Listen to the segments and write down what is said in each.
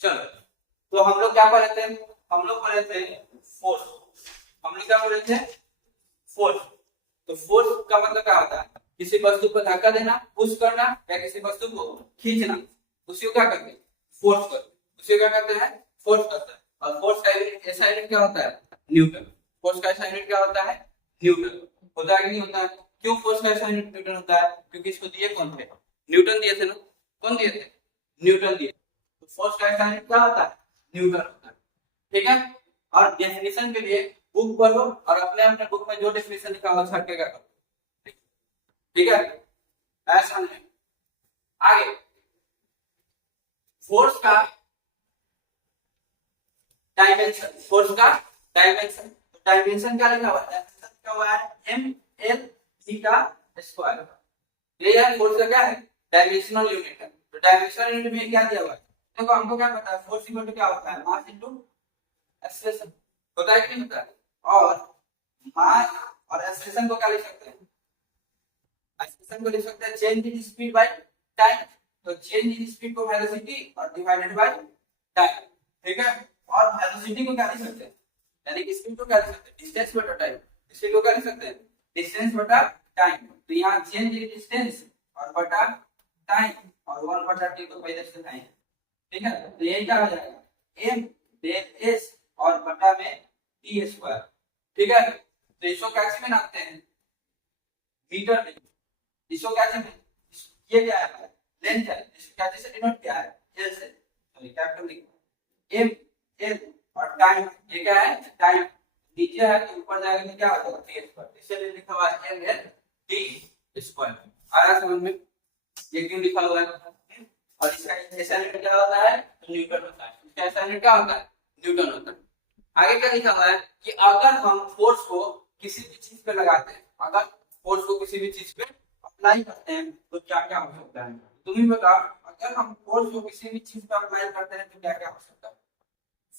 चलो, तो हम लोग क्या पढ़े थे? हम लोग पढ़े थे फोर्स। हम लोग क्या पढ़े थे? फोर्स। तो फोर्स का मतलब क्या होता है? किसी वस्तु पर धक्का देना, पुश करना, या किसी वस्तु को खींचना, उसी को क्या करते हैं? फोर्स करते हैं। उसी को क्या करते हैं? फोर्स करते हैं। और फोर्स का यूनिट, ऐसा यूनिट क्या होता है? न्यूटन। फोर्स का ऐसा यूनिट क्या होता है? न्यूटन। होता है कि नहीं होता है? क्यों फोर्स का ऐसा यूनिट न्यूटन होता है? क्योंकि इसको दिए कौन थे? न्यूटन दिए थे ना। कौन दिए थे? न्यूटन दिए। तो फोर्स का ऐसा यूनिट क्या होता है? न्यूटन होता है। ठीक है। और डेफिनेशन के लिए बुक पढ़ो और अपने अपने बुक में जो डेफिनेशन लिखा हुआ छाट के क्या करो। ठीक है, ऐसा नहीं। आगे फोर्स का डायमेंशन। फोर्स का डायमेंशन, तो डायमेंशन क्या लिखा हुआ है? डायमेंशन लिखा हुआ है एम एल थीटा स्क्वायर। ये है फोर्स का क्या है? डायमेंशनल यूनिट है। तो डायमेंशनल यूनिट में क्या दिया हुआ है? देखो हमको क्या पता है? फोर्स इक्वल टू क्या होता है? Mass into acceleration. होता है कि नहीं होता है? और मास और एक्सेलरेशन को क्या लिख सकते हैं? एक्सेलरेशन को लिख सकते हैं change in speed by time. तो चेंज इन स्पीड को वेलोसिटी और डिवाइडेड बाय टाइम। ठीक है। और वेलोसिटी को क्या लिख सकते हैं? यानी कि स्पीड को क्या लिख सकते हैं? डिस्टेंस बटा टाइम। स्पीड को क्या लिख सकते हैं? डिस्टेंस बटा टाइम। तो यहाँ चेंज इन डिस्टेंस और बटा टाइम और 1 बटा t तो पहले से टाइम। ठीक है। तो यही क्या हो जाएगा? m डेल s और बटा में t स्क्वायर। ठीक है। तो इसको कैसे में नापते हैं? मीटर में। इसको कैसे में? ये क्या है? लेंथ है। इसको कैसे से डिनोट किया है? l से। तो कैपिटल लिखो m l और टाइम, ये क्या है? टाइम। नीचे है तो ऊपर जाएगा तो क्या हो जाएगा? t square. इसलिए लिखा हुआ है m l t स्क्वायर। आया समझ में? ये क्यों लिखा हुआ है? और इसका ऐसा यूनिट क्या होता है? न्यूटन होता है। इसका ऐसा यूनिट क्या होता है? न्यूटन होता है। आगे क्या लिखा हुआ है कि अगर हम फोर्स को किसी भी चीज पे लगाते हैं, अगर फोर्स को किसी भी चीज पे अप्लाई करते हैं तो क्या क्या हो सकता है? तुम ही बताओ, अगर हम फोर्स को किसी भी चीज पे अप्लाई करते हैं तो क्या क्या हो सकता है?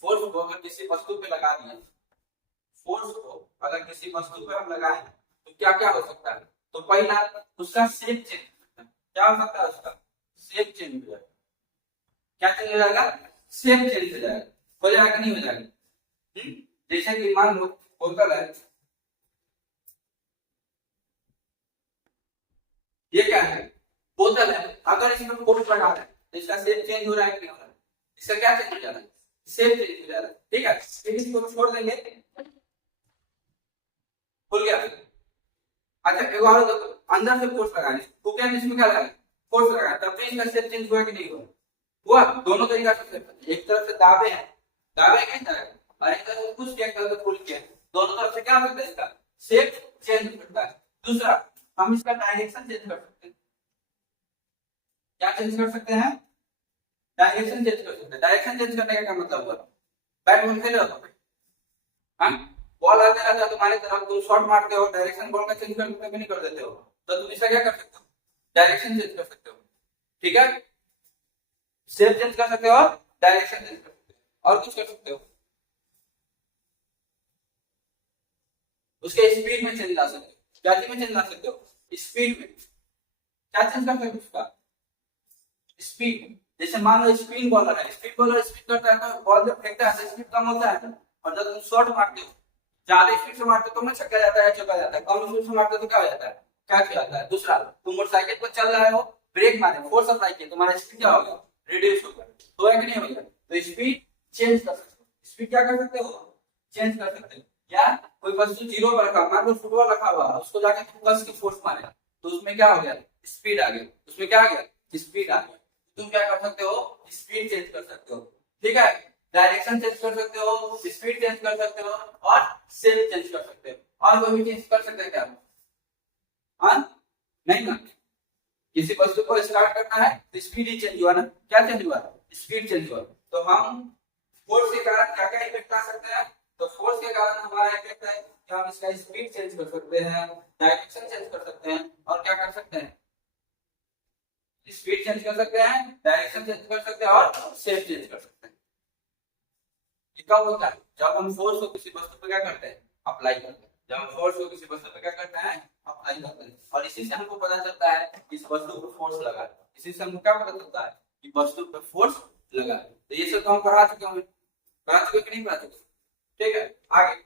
फोर्स को अगर किसी वस्तु पे लगा दिए, फोर्स को अगर किसी वस्तु पे हम लगाएं तो क्या क्या हो सकता है? तो पहला, उसका शेप चेंज हो सकता है। क्या हो सकता है? उसका शेप चेंज हो जाएगा। क्या चेंज हो जाएगा? शेप चेंज हो जाएगा। हो जाएगा कि नहीं हो जाएगा? जैसे कि मान लो बोतल है, ये क्या है? बोतल है। अगर इसमें कोट लगा है तो इसका शेप चेंज हो रहा है कि नहीं हो रहा है? इसका क्या चेंज हो जा रहा है? शेप चेंज हो जा रहा है। ठीक है। फिर इसको छोड़ देंगे, खुल गया। अच्छा एक और देखो, अंदर से फोर्स लगाए तो क्या इसमें क्या लगाए? फोर्स लगाए, तब भी इसका शेप चेंज हुआ कि नहीं हुआ? हुआ। दोनों तरीका से, एक तरफ से दाबे हैं, दाबे के और एक तरफ से पुश किया, एक तरफ से पुल किया, दोनों तरफ से क्या होता है? इसका शेप चेंज होता है। दूसरा, हम इसका डायरेक्शन चेंज कर सकते हैं। क्या चेंज कर सकते हैं? डायरेक्शन चेंज कर सकते हैं। डायरेक्शन चेंज करने का क्या मतलब हुआ? बैट बॉल खेले हो तुम? हाँ, बॉल आते रहता है तुम्हारी तरफ, तुम शॉट मारते हो, डायरेक्शन बॉल का चेंज कर सकते हो कि नहीं कर देते हो? तो तुम इसका क्या कर सकते हो? डायरेक्शन चेंज कर सकते हो। ठीक है। शेप चेंज कर सकते हो और डायरेक्शन चेंज कर सकते हो और कुछ कर सकते हो? उसके स्पीड में चेंज ला सकते हो। क्या चीज में चेंज ला सकते हो? स्पीड में। क्या चेंज कर सकते हो? उसका स्पीड। जैसे मान लो स्पिन बॉलर है, स्पिन बॉलर स्पिन करता है तो बॉल जब फेंकता है तो स्पीड कम होता है, और जब तुम शॉट मारते हो, ज्यादा स्पीड से मारते हो तो ना छक्का जाता है, चौका जाता है। कम स्पीड से मारते हो तो क्या हो जाता है? कैच हो जाता है। दूसरा, तुम मोटरसाइकिल पर चल रहे हो, ब्रेक मारे, फोर्स अप्लाई किया, तुम्हारा स्पीड क्या होगा? रिड्यूस होगा। तो है कि नहीं होगा? तो स्पीड चेंज कर सकते हो। स्पीड क्या कर सकते हो? चेंज कर सकते हो। या कोई वस्तु जीरो पर रखा, मान लो फुटबॉल रखा हुआ, उसको जाके तुम कस के फोर्स मारे तो उसमें क्या हो गया? स्पीड आ गया। उसमें क्या आ गया? स्पीड आ गया। तुम क्या कर सकते हो? स्पीड चेंज कर सकते हो। ठीक है। डायरेक्शन चेंज कर सकते हो, स्पीड चेंज कर सकते हो और शेप चेंज कर सकते हो। और कोई भी चेंज कर सकते हैं क्या? हाँ, नहीं ना। किसी वस्तु को स्टार्ट करना है तो स्पीड ही चेंज हुआ ना। क्या चेंज हुआ? स्पीड चेंज हुआ। तो हम फोर्स के कारण क्या क्या इफेक्ट आ सकते हैं? तो फोर्स के कारण हमारा इफेक्ट है कि हम इसका स्पीड चेंज कर सकते हैं, डायरेक्शन चेंज कर सकते हैं और क्या कर सकते हैं? स्पीड चेंज कर सकते हैं, डायरेक्शन चेंज कर सकते हैं और शेप चेंज कर सकते हैं। ये कब होता है? जब हम फोर्स को किसी वस्तु पर क्या करते हैं? अप्लाई करते हैं। जब हम फोर्स को किसी वस्तु पर क्या करते हैं? अप्लाई करते हैं। और इसी से हमको पता चलता है कि इस वस्तु पर फोर्स लगा है। इसी से हमको क्या पता चलता है? कि वस्तु पर फोर्स लगा है। तो ये सब तो हम पढ़ा चुके हैं, पढ़ा चुके कि नहीं पढ़ा चुके? ठीक है, आगे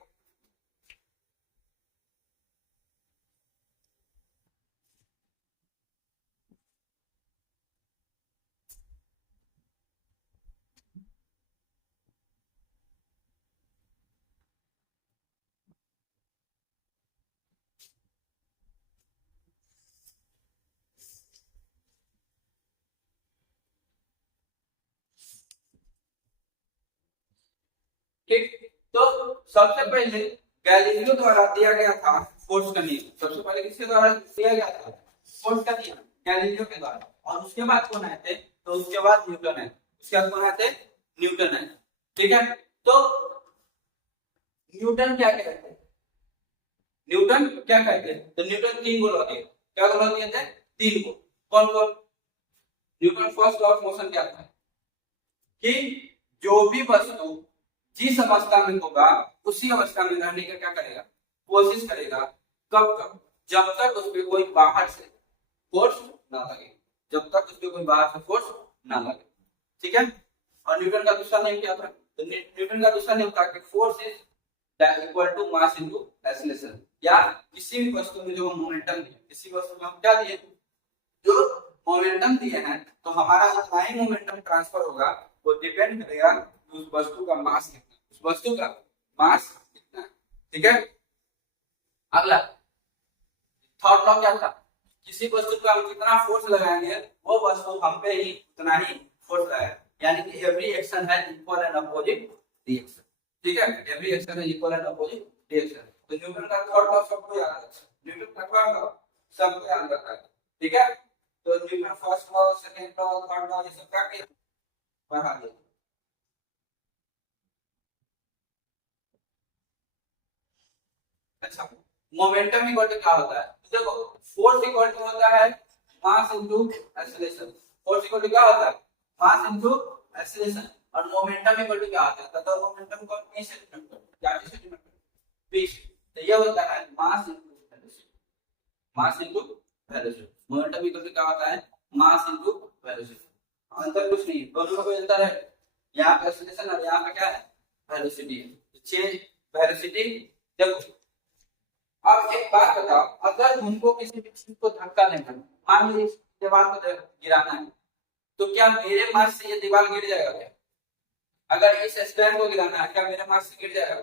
ठीक। तो सबसे पहले गैलीलियो द्वारा दिया गया था फोर्स का नियम। सबसे पहले किसके द्वारा दिया गया था फोर्स का नियम? गैलीलियो के द्वारा। और उसके बाद कौन आए थे? तो उसके बाद न्यूटन आए। उसके बाद कौन आए थे? न्यूटन आए। ठीक है, तो न्यूटन क्या कहते हैं? न्यूटन क्या कहते हैं? तो न्यूटन तीन को लॉ दिए। क्या लॉ दिए थे? तीन को। कौन कौन? Newton first law of motion क्या था कि जो भी वस्तु जिस अवस्था में होगा उसी अवस्था में रहने का क्या करेगा? कोशिश करेगा। कब कब? जब तक उस पर कोई बाहर से फोर्स ना लगे, जब तक उस पर कोई बाहर से फोर्स ना लगे। ठीक है, और न्यूटन का दूसरा नियम क्या था? तो न्यूटन का दूसरा नियम था कि force is equal to mass into acceleration. या किसी भी वस्तु में जो हम मोमेंटम दिए, किसी वस्तु में हम क्या दिए? जो मोमेंटम दिए हैं, तो हमारा जितना ही मोमेंटम ट्रांसफर होगा वो डिपेंड करेगा उस वस्तु का मास कितना, उस वस्तु का मास कितना। ठीक है, अगला थर्ड लॉ क्या था? किसी वस्तु पर हम जितना फोर्स लगाएंगे वो वस्तु हम पे ही उतना ही फोर्स लगाएगा। यानी कि एवरी एक्शन है इक्वल एंड अपोजिट रिएक्शन। ठीक है, एवरी एक्शन है इक्वल एंड अपोजिट रिएक्शन। तो न्यूटन का थर्ड लॉ सबको याद रखना, न्यूटन का थर्ड लॉ सबको याद रखना है। ठीक है, तो Newton first law, second law, third law, ये सब क्या किया? पढ़ा दिया। अच्छा, मोमेंटम इक्वल टू क्या होता है? तो देखो, फोर्स इक्वल टू होता है mass into acceleration. Force equal to क्या होता है? Mass into acceleration. और मोमेंटम इक्वल टू क्या होता है? तो मोमेंटम को p से डिनोट करते हैं। क्या से डिनोट करते हैं? p से। तो ये होता है mass into velocity. Mass into velocity. Momentum equal to क्या होता है? Mass into velocity. अंतर कुछ नहीं, दोनों में कोई अंतर है? यहाँ पे एक्सीलरेशन और यहाँ पे क्या है? वेलोसिटी है। तो चेंज वेलोसिटी। देखो, अब एक बात बताओ, अगर हमको किसी भी चीज को धक्का देना, मान लीजिए दीवार को गिराना है, तो क्या मेरे मास से ये दीवार गिर जाएगा क्या? अगर इस स्टैंड को गिराना है, क्या मेरे मास से गिर जाएगा?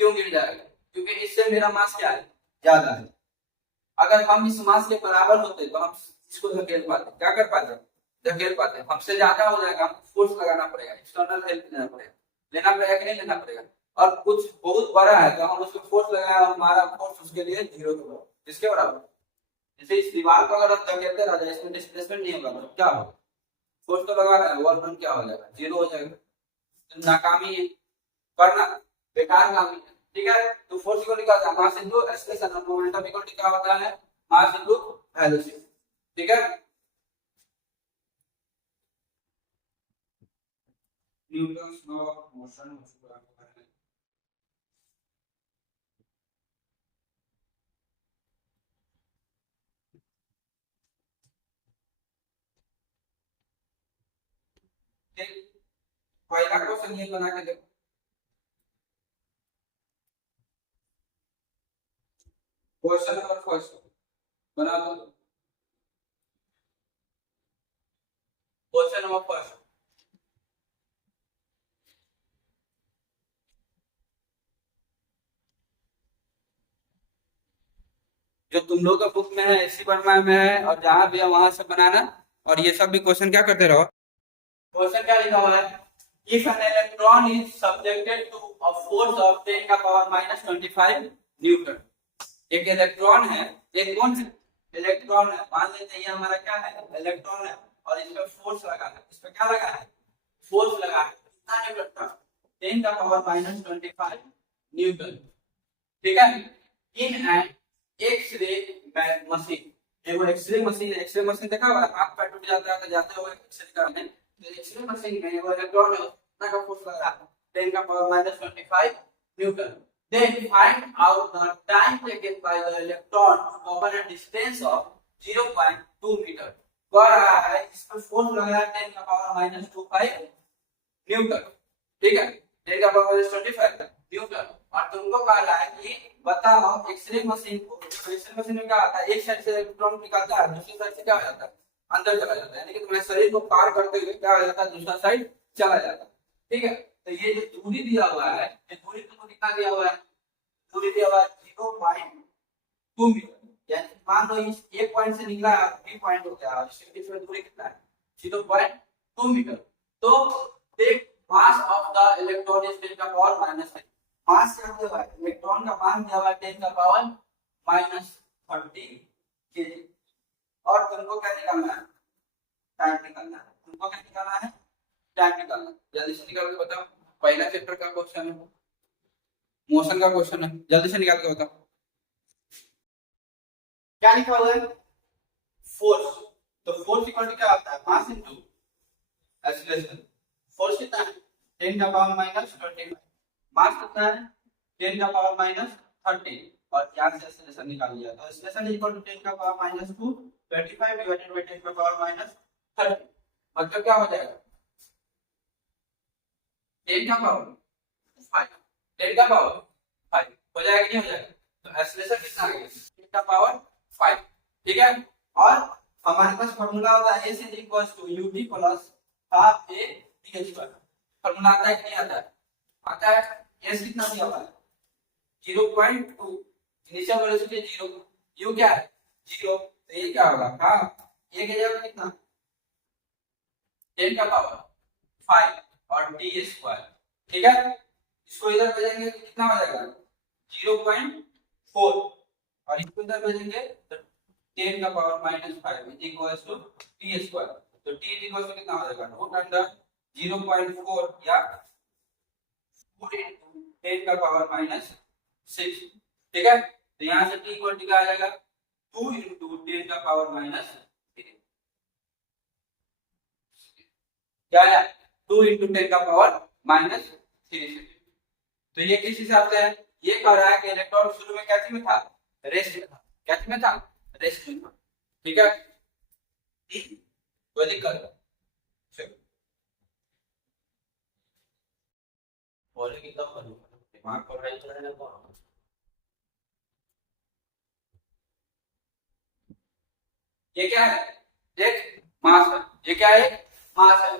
क्यों गिर जाएगा? क्योंकि इससे मेरा मास क्या है? ज्यादा है। अगर हम इस मास के बराबर होते तो हम इसको धकेल पाते। क्या कर पाते? धकेल पाते। हमसे ज्यादा हो जाएगा, हमको फोर्स लगाना पड़ेगा, एक्सटर्नल हेल्प लेना पड़ेगा कि नहीं लेना पड़ेगा? और कुछ बहुत बड़ा है तो हम उसको फोर्स लगाए और हमारा फोर्स उसके लिए जीरो के बराबर, किसके बराबर? जैसे इस दीवार को अगर हम धकेलते रह जाए, इसमें डिस्प्लेसमेंट नहीं होगा तो क्या होगा? फोर्स तो लगा रहे हैं, वर्क डन क्या हो जाएगा? जीरो हो जाएगा। तो नाकामी है, करना बेकार काम है। ठीक है, तो फोर्स इक्वल टू क्या होता है? Mass into acceleration. और मोमेंटम इक्वल टू क्या होता है? Mass into velocity. ठीक है, न्यूटन्स लॉ ऑफ मोशन उसको आपको करना है। ठीक, पहला क्वेश्चन ये बना के देखो। क्वेश्चन नंबर फर्स्ट बना दो। क्वेश्चन नंबर फर्स्ट, जो तुम लोग का बुक में है, एसी वर्मा में है, और जहां भी है वहां से बनाना। और ये सब भी क्वेश्चन क्या करते रहो। क्वेश्चन क्या लिखा हुआ है? If an electron is subjected to a force of 10 का पावर माइनस 25 न्यूटन। एक इलेक्ट्रॉन है, एक कौन है? इलेक्ट्रॉन है। मान लेते हैं ये हमारा क्या है? इलेक्ट्रॉन है। और इस पे फोर्स लगा है। इस पे क्या लगा है? फोर्स लगा है। कितना न्यूटन का? 10 का पावर माइनस 25 न्यूटन। ठीक है, इन एन एक्सरे मशीन। एगो एक्सरे मशीन है। एक्सरे मशीन देखा हुआ? हाथ पैर टूट जाता है तो जाते हुए एक्सरे करने। तो एक्सरे मशीन में वो इलेक्ट्रॉन है, उतना का फोर्स लगा है 10 का power minus 25 Newton. Then find out the time taken by the electron to cover a distance of 0.2 meter. कह रहा है इस पर फोर्स लगा है 10 का पावर माइनस 25 न्यूटन, ठीक है, 10 का पावर 25 न्यूटन। और तुमको कहा रहा है कि बताओ एक्सरे मशीन को, एक्सरे मशीन में क्या आता है, एक साइड से इलेक्ट्रॉन निकलता है, दूसरी साइड से क्या हो जाता है, अंदर चला जाता है, यानी कि तुम्हारे शरीर को पार करते हुए क्या हो जाता है, दूसरा साइड चला जाता है, ठीक है। तो ये जो दूरी दिया हुआ है, ये दूरी तुमको कितना दिया हुआ है, दूरी दिया हुआ है 0.2 मीटर, यानी मान लो इस एक पॉइंट से निकला बी पॉइंट हो गया, इसके बीच में दूरी कितना है 0.2 मीटर। तो take mass of the electron is 10 का पावर -10, मास क्या दिया हुआ है, इलेक्ट्रॉन का मास दिया हुआ है 10 का पावर -30 केजी। और तुमको क्या निकालना है, टाइम निकालना है, तुमको क्या निकालना है, टाइम निकालना है। जल्दी से निकाल के बताओ, पहला चैप्टर का क्वेश्चन है, मोशन का क्वेश्चन है, जल्दी से निकाल के बताओ क्या लिखा हुआ है, फोर्स। तो फोर्स इक्वल टू क्या होता है, मास इनटू एक्सीलरेशन। फोर्स कितना है 10 का पावर -25, मास कितना है 10 का पावर -30, और यहाँ से एक्सीलरेशन निकाल लिया, तो एक्सीलरेशन इक्वल टू 10 का पावर -2 25 डिवाइडेड बाय 10 का पावर -30, मतलब क्या हो जाएगा 10 का पावर 5, 10 का पावर 5 हो जाएगा कि नहीं हो जाएगा। तो एक्सीलरेशन कितना आ गया 10 का पावर 5, ठीक है। और हमारे पास फार्मूला होता है s ut plus half a D square, formula आता है कि नहीं आता है, आता है। s कितना दिया हुआ है 0.2, इनिशियल वेलोसिटी 0, u क्या है 0, तो ये क्या होगा, हां ये क्या जाएगा कितना 10 का पावर 5 और डी स्क्वायर, ठीक है। इसको इधर भेजेंगे तो कितना हो जाएगा 0.4, और इसको इधर भेजेंगे तो 10 का power -5 is equals to T square, तो टी इज इक्वल्स टू कितना हो जाएगा रूट अंडर 0.4 या 4 into 10 का पावर -6, ठीक है। तो यहां से टी इक्वल टू क्या आ जाएगा 2 into 10 का पावर -3, क्या है 2 into 10 का पावर -3। तो ये किस हिसाब से है, ये कह रहा है कि इलेक्ट्रॉन शुरू में क्या चीज में था, रेस्ट में था, क्या चीज में था, रेस्ट में था, ठीक है। कोई दिक्कत बोले कि तब करूं, दिमाग पर रही तो रहना कौन, ये क्या है एक मास है, ये क्या है मास है,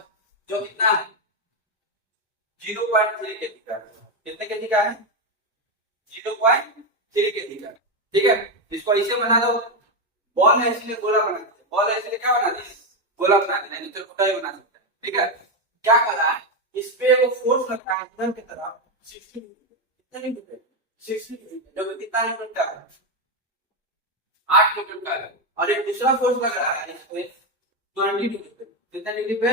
जो कितना है 0.3 केजी का, कितने केजी का है 0.3 केजी का, ठीक है। इसको ऐसे बना दो, बॉल है इसलिए गोला बना दीजिए, बॉल है इसलिए क्या बना दीजिए गोला बना दीजिए, नहीं तो छोटा ही बना सकते हैं, ठीक है। क्या कर रहा है, इस पे वो फोर्स लग रहा है इधर की तरफ 60 कितने न्यूटन पे 60 न्यूटन, जो कि कितना न्यूटन का है 8 न्यूटन का है, और एक दूसरा फोर्स लग रहा है इस पे 20 डिग्री पे, कितने डिग्री पे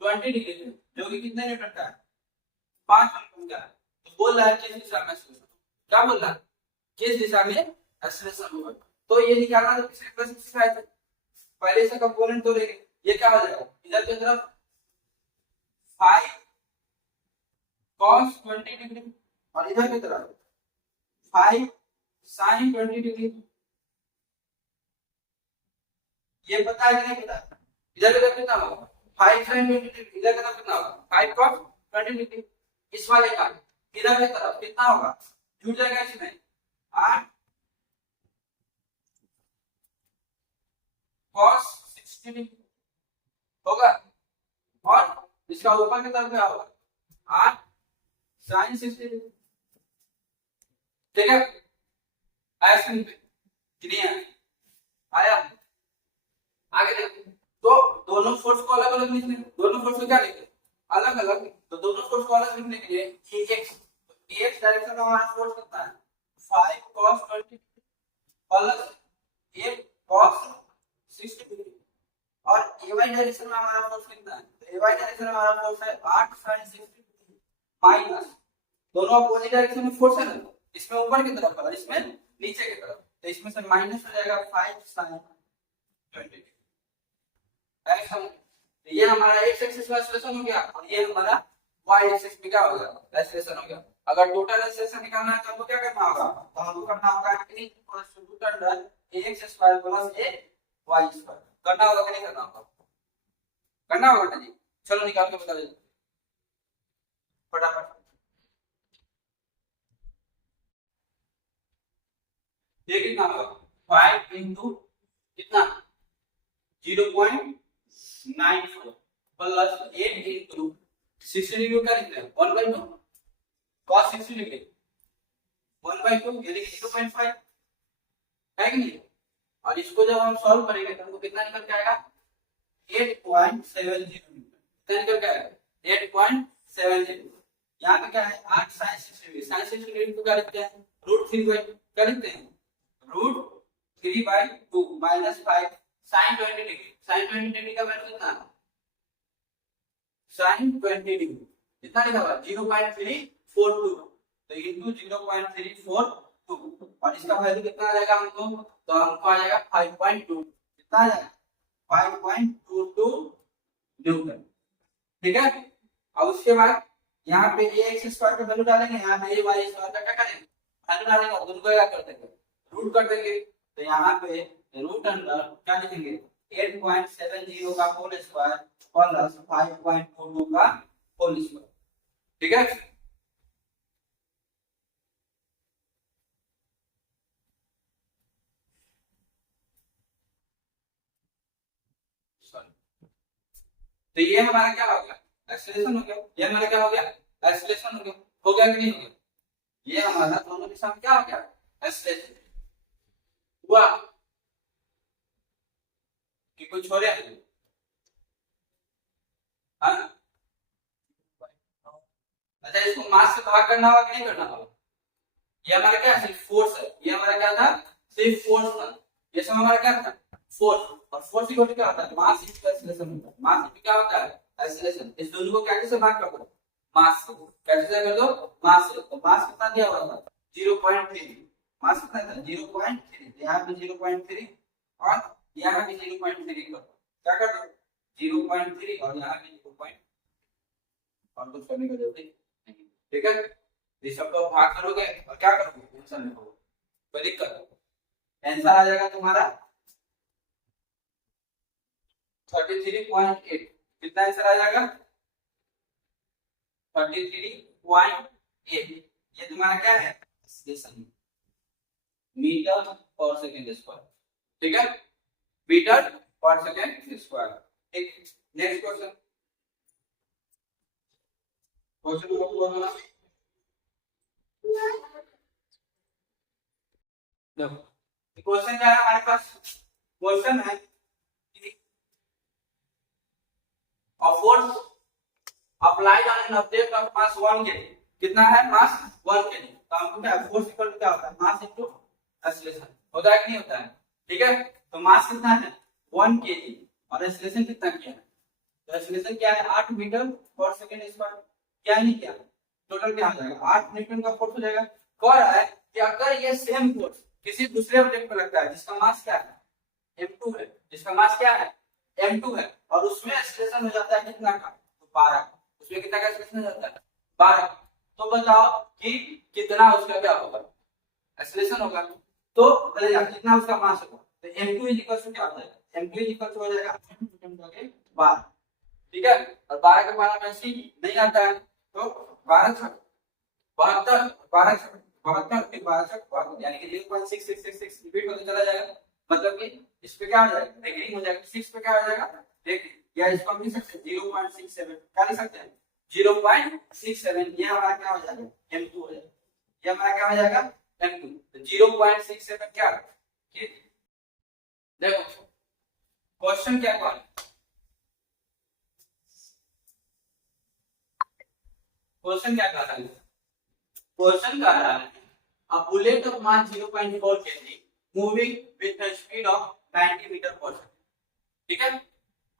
20 डिग्री पे, जो कि कितने न्यूटन का है 5 न्यूटन का है। तो बोल रहा है किस दिशा में एक्सीलरेशन, क्या बोल रहा है किस दिशा में एक्सीलरेशन होगा, तो ये निकालना तो पिछले क्लास में सिखाया था, पहले से कंपोनेंट तो लेंगे, ये क्या हो जाएगा इधर की तरफ 5 cos 20 डिग्री, और इधर की तरफ 5 sin 20 डिग्री, ये पता है कि नहीं पता, इधर की तरफ कितना होगा 5 sin 20 डिग्री, इधर की तरफ कितना होगा 5 cos 20 डिग्री, इस वाले का इधर की तरफ कितना होगा जुड़ जाएगा इसमें 8 cos 60 डिग्री होगा, और इसका ऊपर की तरफ क्या होगा 8 sin 60 डिग्री, ठीक है। आया स्क्रीन पे कितनी है आया, आगे देखो, तो दोनों फोर्स को अलग अलग लिखने, दोनों फोर्स को क्या लिखें अलग अलग, तो दोनों फोर्स को अलग लिखने के लिए एक्स, एक्स डायरेक्शन में हमारा फोर्स कितना है 5 cos 20 प्लस 8 cos 60 डिग्री, और ay डायरेक्शन में हमारा फोर्स कितना है, तो ay डायरेक्शन में हमारा फोर्स है 8 sin 60 डिग्री माइनस, दोनों अपोजिट डायरेक्शन में फोर्स है ना, इसमें ऊपर की तरफ और इसमें नीचे की तरफ, तो इसमें से माइनस हो जाएगा 5 sin 20, तो ये हमारा x एक्सिस का एक्सीलरेशन हो गया, और ये हमारा y एक्सिस पे क्या हो गया एक्सीलरेशन हो गया। अगर टोटल एक्सीलरेशन निकालना है तो हमको क्या करना होगा, तो हमको करना होगा a + √ax² + ay² करना होगा कि नहीं करना होगा, करना होगा ना जी, चलो निकाल के बता दीजिए। फटाफट। ये कितना होगा 5 इंटू कितना 0.94 प्लस 8 इंटू 60 डिग्री का लिखते हैं 1/2 cos 60 डिग्री 1/2 यानी कि 0.5 है कि नहीं। और इसको जब हम सॉल्व करेंगे तो हमको कितना निकल के आएगा 8.70 कितना निकल के आएगा 8.70। यहाँ पे क्या है 8 sin 60 डिग्री sin 60 डिग्री को क्या लिखते हैं √3 क्या लिखते हैं √3/2 minus 5 sin 20 degree sin 20 degree का वैल्यू कितना sin 20 डिग्री कितना लिखा हुआ 0.342 तो इनटू 0.342 और इसका वैल्यू कितना आ जाएगा हमको तो हमको आ जाएगा 5.2 कितना आ जाएगा 5.22 न्यूटन। ठीक है। अब उसके बाद यहाँ पे ax स्क्वायर का वैल्यू डालेंगे यहाँ पे ay स्क्वायर का क्या करेंगे वैल्यू डालेंगे और दोनों को क्या कर देंगे रूट कर देंगे तो यहाँ पे रूट अंडर क्या लिखेंगे 8.70 का होल स्क्वायर प्लस 5.22 का होल स्क्वायर। ठीक है। तो ये हमारा क्या हो गया एक्सेलरेशन हो गया ये हमारा क्या हो गया एक्सेलरेशन हो गया कि नहीं हो गया ये हमारा दोनों के साथ क्या हो गया एक्सेलरेशन हुआ कि कुछ हो रहा है। हाँ अच्छा इसको मास से भाग करना होगा कि नहीं करना होगा ये हमारा क्या सिर्फ फोर्स है ये हमारा क्या था सिर्फ फोर्स था ये सब हमारा क्या था फोर्स और फोर्स इक्वल टू क्या होता है मास इनटू एक्सेलरेशन होता है मास इनटू क्या होता है एक्सेलरेशन। इस दोनों को क्या से भाग कर दो मास से कैसे कर दो मास से तो मास कितना दिया हुआ था 0.3 मास कितना था 0.3 यहाँ पे 0.3 और यहाँ पे 0.3 कर क्या कर दो 0.3 और यहाँ पे 0. और कुछ करने की जरूरत नहीं। ठीक है ये सब को भाग करोगे और क्या करोगे आंसर लिखोगे कोई दिक्कत आंसर आ जाएगा तुम्हारा 33.8 कितना आंसर आ जाएगा 33.8 ये तुम्हारा क्या है मीटर पर सेकंड स्क्वायर। ठीक है मीटर पर सेकंड स्क्वायर। ठीक नेक्स्ट क्वेश्चन क्वेश्चन देखो क्वेश्चन क्या है हमारे पास क्वेश्चन है a force applied on an object of mass 1 kg कितना है मास 1 kg तो हमको क्या फोर्स इक्वल टू क्या होता है मास इनटू एक्सेलरेशन होता है कि नहीं होता है। ठीक है तो मास कितना है 1 kg और एक्सेलरेशन कितना किया है तो एक्सेलरेशन क्या है 8 मीटर पर सेकंड स्क्वायर क्या नहीं किया टोटल क्या हो जाएगा 8 न्यूटन का फोर्स हो जाएगा। कह रहा है कि अगर ये सेम फोर्स किसी दूसरे ऑब्जेक्ट पर लगता है जिसका मास क्या है m2 है जिसका मास क्या है m2 है और उसमें एक्सेलरेशन हो जाता है कितना का तो 12 उसमें कितना का एक्सेलरेशन हो जाता है 12 तो बताओ कि कितना उसका क्या होगा एक्सेलरेशन होगा तो बोलेगा कितना उसका मास होगा तो m2 क्या हो जाएगा m2 हो जाएगा 12। ठीक है और 12 के 12 में सी नहीं आता है तो 12 72 12 72 12 यानी कि 0.6666 रिपीट होते चला जाएगा मतलब कि इस पे क्या हो जाएगा डिग्री हो जाएगा 6 पे क्या हो जाएगा देख या इसको हम लिख सकते हैं 0.67 क्या लिख सकते हैं 0.67 ये हमारा क्या हो जाएगा m2 हो जाएगा ये हमारा क्या हो जाएगा m2 तो 0.67 क्या ठीक देखो क्वेश्चन क्या कौन क्वेश्चन क्या कह रहा है क्वेश्चन कह रहा है a bullet of mass 0.4 kg moving with a speed of 90 meter per second। ठीक है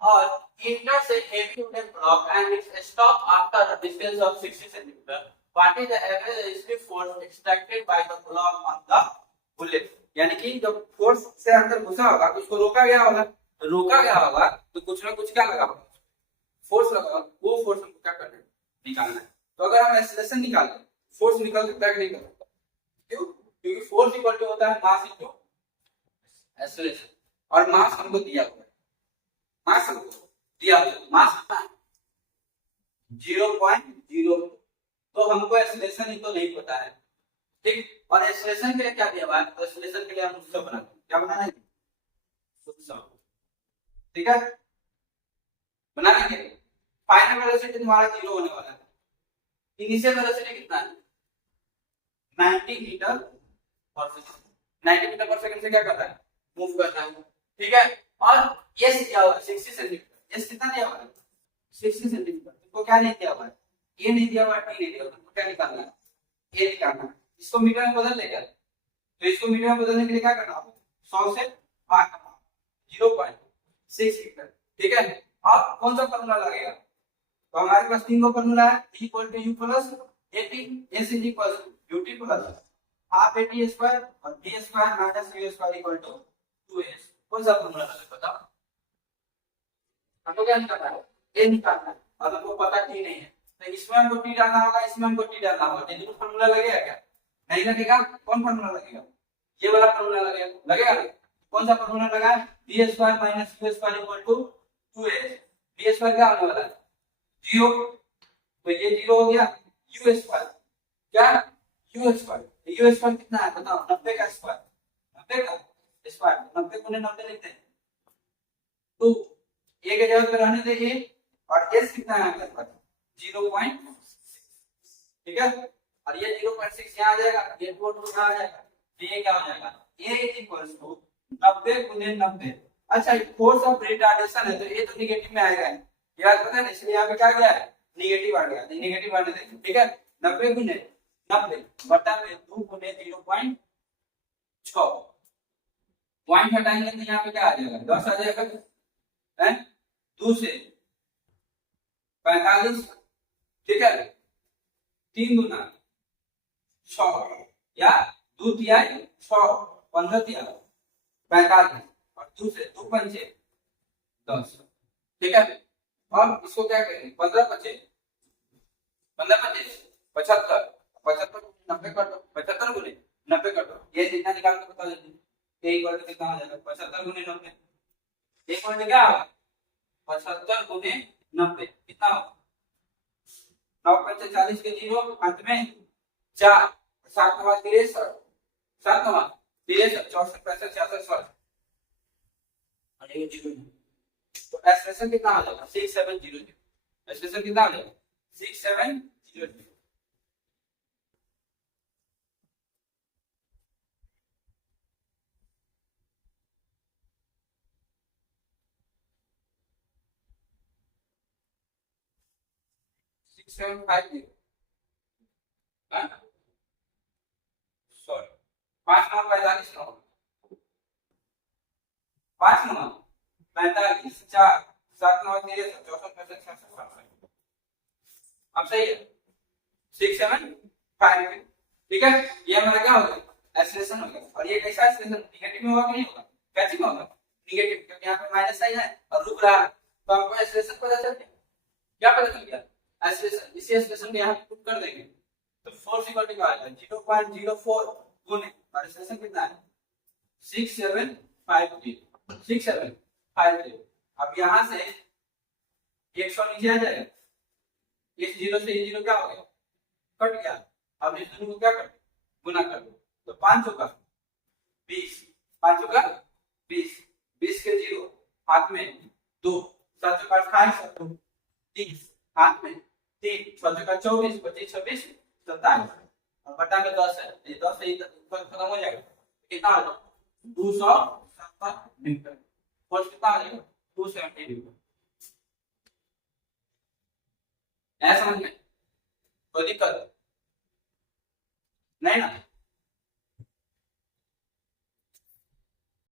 और enters a heavy wooden block and it stops after a distance of 60 centimeter what is the average slip force extracted by the block on the bullet यानी कि जब force से अंदर घुसा होगा तो उसको रोका गया होगा तो कुछ ना कुछ क्या लगा होगा फोर्स लगा होगा वो फोर्स हमको क्या करना है निकालना है। तो अगर हम एक्सेलरेशन निकालें फोर्स निकल सकता है कि नहीं निकल सकता क्यों क्योंकि फोर्स इक्वल टू होता है मास इनटू एक्सेलरेशन और मास हमको दिया हुआ है मास हमको दिया हुआ है मास कितना है 0.0 तो हमको एक्सेलरेशन ही तो नहीं पता है, ठीक। और एक्सेलरेशन के लिए क्या दिया हुआ है, तो एक्सेलरेशन के लिए हम उत्सव बनाते हैं, क्या बनाना है, उत्सव, ठीक है, बना लेंगे। फाइनल वेलोसिटी तुम्हारा 0 होने वाला है, इनिशियल वेलोसिटी कितना है 90 मीटर पर सेकंड, 90 मीटर पर सेकंड से क्या करता है, मूव करता है, ठीक है। और यस दिया हुआ है 60 सेंटीमीटर, यस कितना दिया हुआ है 60 सेंटीमीटर, तुमको क्या नहीं दिया हुआ है, ए नहीं दिया हुआ है, टी नहीं दिया हुआ, तुमको क्या निकालना है, ए निकालना है। इसको मीटर में बदल लेगा, तो इसको मीटर में बदलने के लिए क्या करना होगा, 100 से भाग करना, 0.6 मीटर, ठीक है। अब कौन सा फार्मूला लगेगा, तो हमारे पास तीन गो फार्मूला है, E equal to U plus AT, S is equal to UT plus half AT square और B square minus U square equal to 2S। कौन सा फार्मूला लगेगा बताओ, हमको क्या निकालना है, A निकालना है, और हमको पता T नहीं है, तो इसमें हमको T डालना होगा, इसमें हमको T डालना होगा, तो फार्मूला लगेगा क्या, नहीं लगेगा। कौन फार्मूला लगेगा, ये वाला फार्मूला लगेगा, लगेगा ना, कौन सा फार्मूला लगा है, B square minus U square equal to 2S, B square क्या होने वाला है 0, तो ये 0 हो गया, U स्क्वायर क्या, U स्क्वायर, U स्क्वायर कितना है बताओ, 90 का स्क्वायर, 90 का स्क्वायर, 90 गुने 90 लिखते हैं, तो ए के जगह पे रहने देंगे, और S कितना है हमारे पास 0.6, ठीक है। और ये 0.6 यहाँ आ जाएगा, ये 2 यहाँ आ जाएगा, तो ये क्या हो जाएगा, A इज इक्वल टू 90 गुने 90। अच्छा फोर्स ऑफ रिटार्डेशन है, तो ये तो नेगेटिव में आएगा, याद रखना है, इसलिए यहाँ पे क्या गया है, नेगेटिव आ गया, नेगेटिव आने देंगे, ठीक है। 90 गुने 90 बटा में 2 गुने 0.6, पॉइंट हटाएंगे तो यहाँ पे क्या आ जाएगा 10 आ जाएगा, है 2 से 45, ठीक है, 3 गुना 6 या 2 तिहाई 6, 15 तिहाई 45, और 2 से 2 पंचे 10, ठीक है। अब इसको क्या करेंगे, 15 बचे 15 25 75, 75 90 कर दो, 75 गुने 90 कर दो, ये जितना निकाल के बता देते हैं, ए इक्वल टू कितना आ जाएगा 75 गुने 90, ए इक्वल टू क्या होगा 75 गुने 90 कितना होगा, 9 पंचे 40 के 0, अंत में 4, 7 9 63, 7 9 63, 64 65 66 60, और ये 0, तो एक्सप्रेशन कितना आ जाएगा 6700, एक्सप्रेशन कितना आ जाएगा 6700। सॉरी 5 9 45 9 5 9 45 4 7 9 63 64 65 66, अब सही है 675, ठीक है। ये हमारा क्या होगा एक्सेलरेशन होगा, और ये कैसा एक्सेलरेशन नेगेटिव में होगा कि नहीं होगा, कैसे में होगा नेगेटिव, क्योंकि यहाँ पे माइनस साइन है और रुक रहा है, तो हमको एक्सेलरेशन पता चल गया, क्या पता चल गया एक्सेलरेशन, इसी एक्सेलरेशन को यहाँ पे पुट कर देंगे, तो फोर्स इक्वल टू क्या आएगा 0.04 गुने, और एक्सेलरेशन कितना है 6750, 6750। अब यहाँ से 100 नीचे आ जाएगा, इस 0 से ये 0 क्या हो गया कट गया, अब इस दोनों को क्या कर गुना कर दो, तो 5 का 20, 5 का 20, 20 के 0 हाथ में 2, 7 का 28, 30 हाथ में 3, 6 का 24, 25 26 27, और बटा में 10 है, ये 10 से खत्म हो जाएगा, कितना आ जाएगा 270 न्यूटन, फोर्स कितना आ जाएगा 270 न्यूटन। ऐसा समझ में कोई दिक्कत नहीं ना।